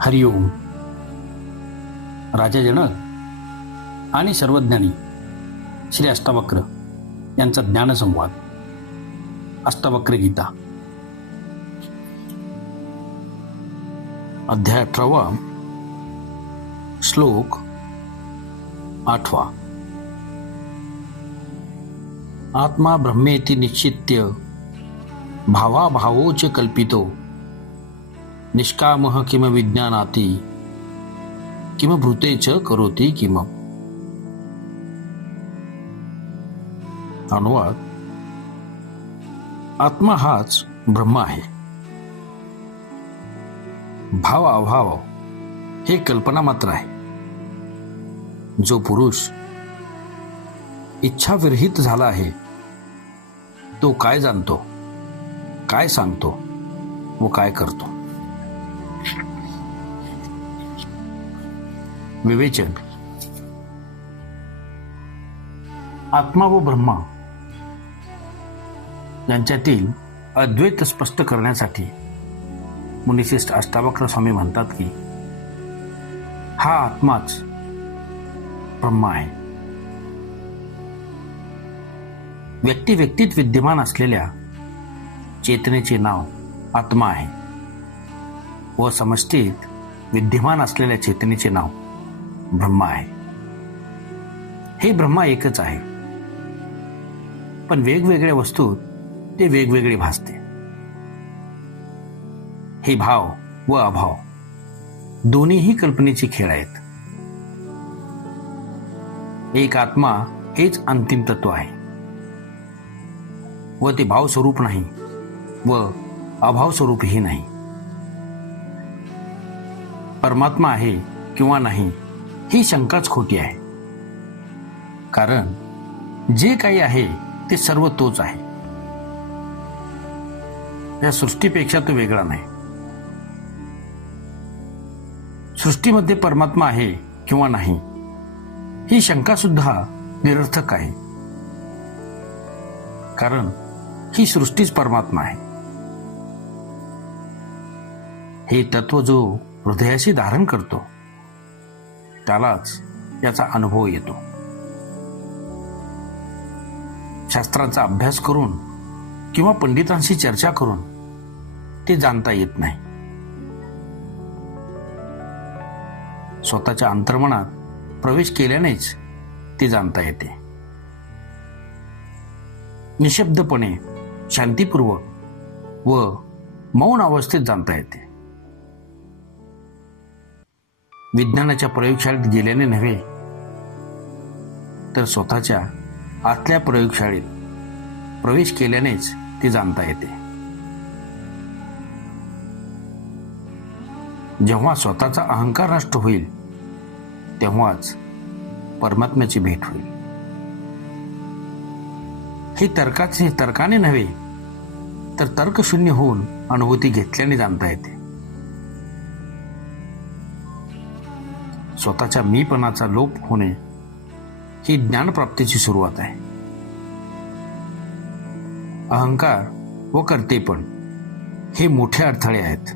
हरिओम. राजा जनक आणि सर्वज्ञानी श्री अष्टावक्र यांचा ज्ञानसंवाद. अष्टावक्र गीता अध्याय 18, श्लोक 8. आत्मा ब्रह्मेति निश्चित्य भावाभावोच कल्पितो निष्कामः किम विज्ञानाति किम भूते च करोति किम. अनुवाद. आत्मा हाच ब्रह्म आहे. भाव अभाव हे कल्पना मात्र आहे. जो पुरुष इच्छाविरहित झाला आहे तो काय जाणतो, काय सांगतो व काय करतो. विवेचन. आत्मा व ब्रह्मा यांच्यातील अद्वैत स्पष्ट करण्यासाठी मुनिश्रेष्ठ अष्टावक्र स्वामी म्हणतात की हा आत्माच ब्रह्मा आहे. व्यक्तित विद्यमान असलेल्या चेतनेचे नाव आत्मा आहे व समष्टीत विद्यमान असलेल्या चेतनेचे नाव ब्रह्मा आहे. हे ब्रह्मा एकच आहे, पण वेगवेगळ्या वस्तूत ते वेगवेगळे भासते. हे भाव व अभाव दोन्हीही कल्पनेचे खेळ आहेत. एक आत्मा हेच अंतिम तत्व आहे व ते भाव स्वरूप नाही व अभाव स्वरूपही नाही. परमात्मा आहे किंवा नाही ही शंकाच खोटी आहे, कारण जे काही आहे ते सर्व तोच आहे. या सृष्टीपेक्षा तो वेगळा नाही. सृष्टीमध्ये परमात्मा आहे किंवा नाही ही शंका सुद्धा निरर्थक आहे, कारण ही सृष्टीच परमात्मा आहे. हे तत्व जो हृदयाशी धारण करतो त्यालाच याचा अनुभव येतो. शास्त्रांचा अभ्यास करून किंवा पंडितांशी चर्चा करून ते जाणता येत नाही. स्वतःच्या अंतर्मनात प्रवेश केल्यानेच ते जाणता येते. निशब्दपणे, शांतीपूर्वक व मौन अवस्थेत जाणता येते. विज्ञानाच्या प्रयोगशाळेत गेल्याने नव्हे तर स्वतःच्या आतल्या प्रयोगशाळेत प्रवेश केल्यानेच ते जाणता येते. जेव्हा स्वतःचा अहंकार नष्ट होईल तेव्हाच परमात्म्याची भेट होईल. हे तर्काने नव्हे तर तर्कशून्य होऊन अनुभूती घेतल्याने जाणता येते. स्वतःच्या मीपणाचा लोप होणे ही ज्ञानप्राप्तीची सुरुवात आहे. अहंकार व कर्तेपण हे मोठे अडथळे आहेत.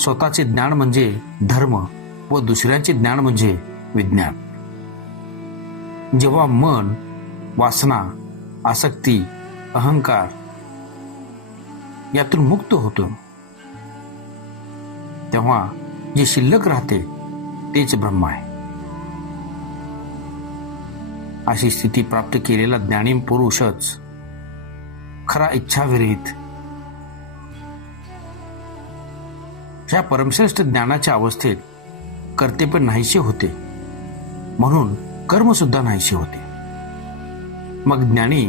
स्वतःचे ज्ञान म्हणजे धर्म व दुसऱ्याचे ज्ञान म्हणजे विज्ञान. जेव्हा मन, वासना, आसक्ती, अहंकार यातून मुक्त होतो तेव्हा जे शिल्लक राहते तेच ब्रह्म आहे. अशी स्थिती प्राप्त केलेला ज्ञानी पुरुषच खरा इच्छाविरहित. ह्या परमश्रेष्ठ ज्ञानाच्या अवस्थेत कर्तेपण नाहीसे होते, म्हणून कर्म सुद्धा नाहीसे होते. मग ज्ञानी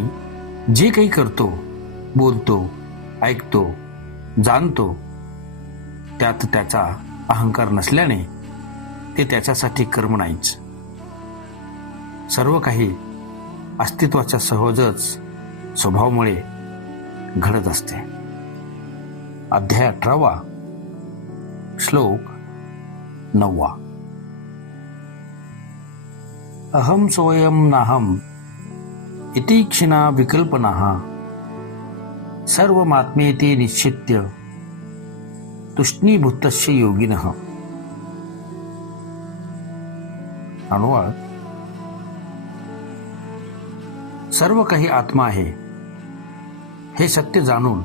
जे काही करतो, बोलतो, ऐकतो, जाणतो त्यात त्याचा अहंकार नसल्याने ते त्याच्यासाठी कर्म नाहीच. सर्व काही अस्तित्वाच्या सहजच स्वभावामुळे घडत असते. अध्याय 18, श्लोक 9. अहम सोयम नाहम इति क्षीणा विकल्पना सर्वमात्मेति निश्चित्य तुष्णीभूतस्य योगिनः. अनुवाद: सर्व काही आत्मा आहे हे सत्य जाणून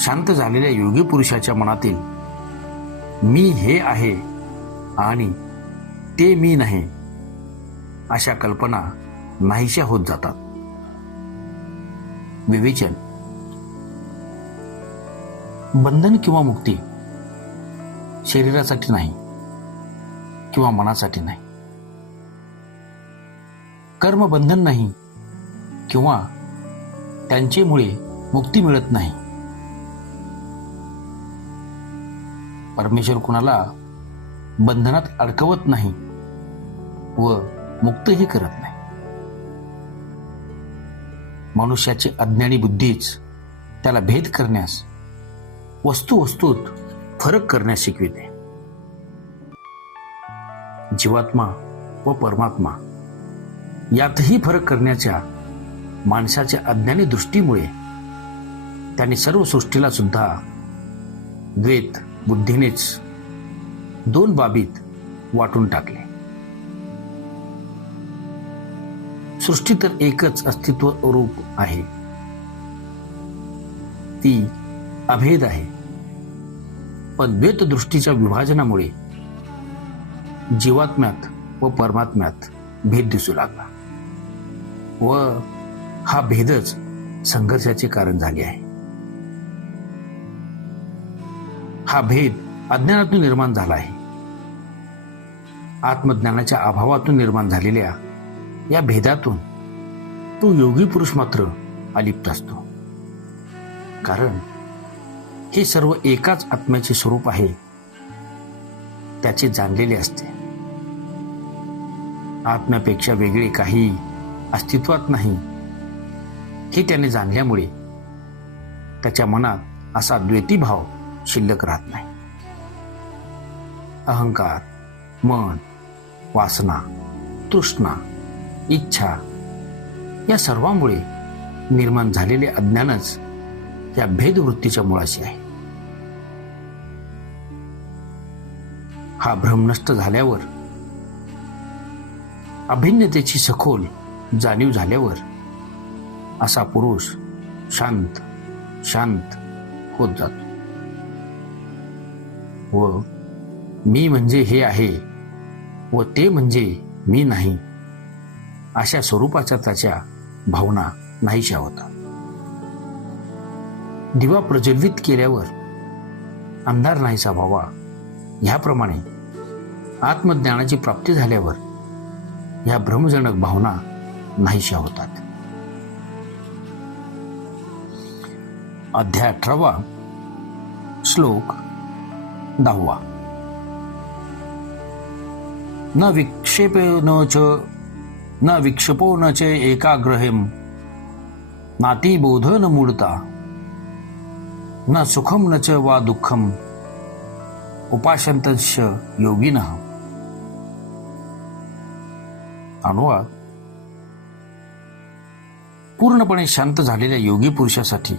शांत झालेल्या योगी पुरुषाच्या मनातील मी हे आहे आणि ते मी नाही अशा कल्पना नाहीशा होत जातात. विवेचन: बंधन किंवा मुक्ती शरीरासाठी नाही किंवा मनासाठी नाही. कर्म बंधन नाही किंवा त्यांचेमुळे मुक्ती मिळत नाही. परमेश्वर कुणाला बंधनात अडकवत नाही व मुक्तही करत नाही. मनुष्याची अज्ञानी बुद्धीच त्याला भेद करण्यास, वस्तूत फरक करण्यास शिकविते. जीवात्मा व परमात्मा यातही फरक करण्याच्या माणसाच्या अज्ञानी दृष्टीमुळे त्याने सर्व सृष्टीला सुद्धा द्वैत बुद्धीनेच दोन बाबीत वाटून टाकले. सृष्टी तर एकच अस्तित्व रूप आहे, ती अभेद आहे. पण द्वैत दृष्टीच्या विभाजनामुळे जीवात्म्यात व परमात्म्यात भेद दिसू लागला व हा भेदच संघर्षाचे कारण झाले आहे. हा भेद अज्ञानातून निर्माण झाला आहे. आत्मज्ञानाच्या अभावातून निर्माण झालेल्या या भेदातून तो योगी पुरुष मात्र अलिप्त असतो. कारण हे सर्व एकाच आत्म्याचे स्वरूप आहे त्याचे जाणलेले असते. आत्म्यापेक्षा वेगळे काही अस्तित्वात नाही हे त्याने जाणल्यामुळे त्याच्या मनात असा द्वैती भाव शिल्लक राहत नाही. अहंकार, मन, वासना, तृष्णा, इच्छा या सर्वांमुळे निर्माण झालेले अज्ञानच या भेदवृत्तीच्या मुळाशी आहे. हा भ्रम नष्ट झाल्यावर, अभिन्नतेची सखोल जाणीव झाल्यावर असा पुरुष शांत शांत होत जातो व मी म्हणजे हे आहे व ते म्हणजे मी नाही अशा स्वरूपाच्या त्याच्या भावना नाहीशा होतात. दिवा प्रज्वलित केल्यावर अंधार नाहीसा व्हावा ह्याप्रमाणे आत्मज्ञानाची प्राप्ती झाल्यावर ह्या भ्रमजनक भावना नाहीशा होतात. अध्याय 18 श्लोक 10. न विक्षेपो न च एकाग्रहेम नातिबोध न मूढता न सुखम न च वा दुःखम उपाशंतस्य योगिनः. अनुवाद: पूर्णपणे शांत झालेल्या योगी पुरुषासाठी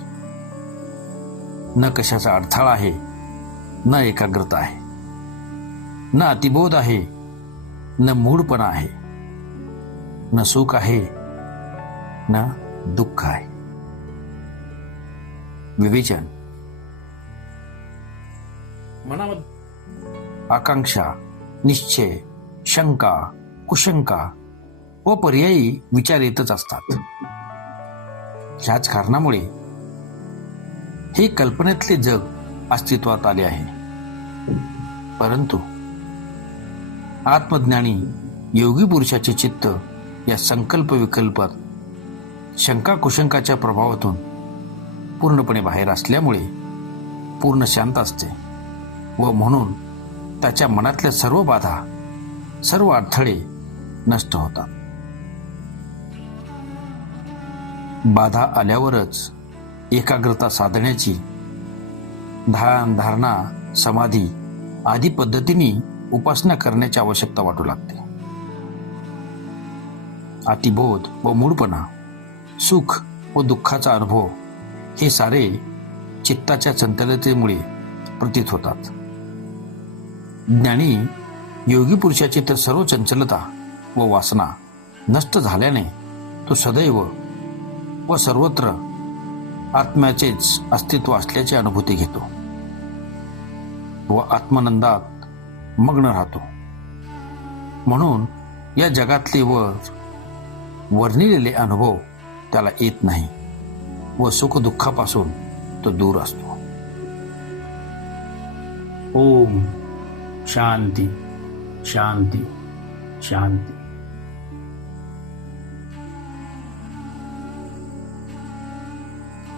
न कशाचा अडथळा आहे, न एकाग्रता आहे, न अतिबोध आहे, न मूढपणा आहे, न सुख आहे, न दुःख आहे. विवेचन: मनामध्ये आकांक्षा, निश्चय, शंका, कुशंका व पर्यायी विचार येतच असतात. ह्याच कारणामुळे हे कल्पनेतले जग अस्तित्वात आले आहे. परंतु आत्मज्ञानी योगी पुरुषाचे चित्त या संकल्प विकल्पात शंका कुशंकाच्या प्रभावातून पूर्णपणे बाहेर असल्यामुळे पूर्ण शांत असते व म्हणून त्याच्या मनातल्या सर्व बाधा, सर्व अडथळे नष्ट होतात. बाधा आल्यावरच एकाग्रता साधण्याची ध्यान, धारणा, समाधी आदी पद्धतीने उपासना करण्याची आवश्यकता वाटू लागते. अतिबोध व मूढपणा, सुख व दुःखाचा अनुभव हे सारे चित्ताच्या चंचलतेमुळे प्रतीत होतात. ज्ञानी योगी पुरुषाची तर सर्व चंचलता व वासना नष्ट झाल्याने तो सदैव व सर्वत्र आत्म्याचेच अस्तित्व असल्याची अनुभूती घेतो व आत्मानंदात मग्न राहतो. म्हणून या जगातले वर्णिलेले अनुभव त्याला येत नाही व सुखदुःखापासून तो दूर असतो. ओम शांती शांती शांती.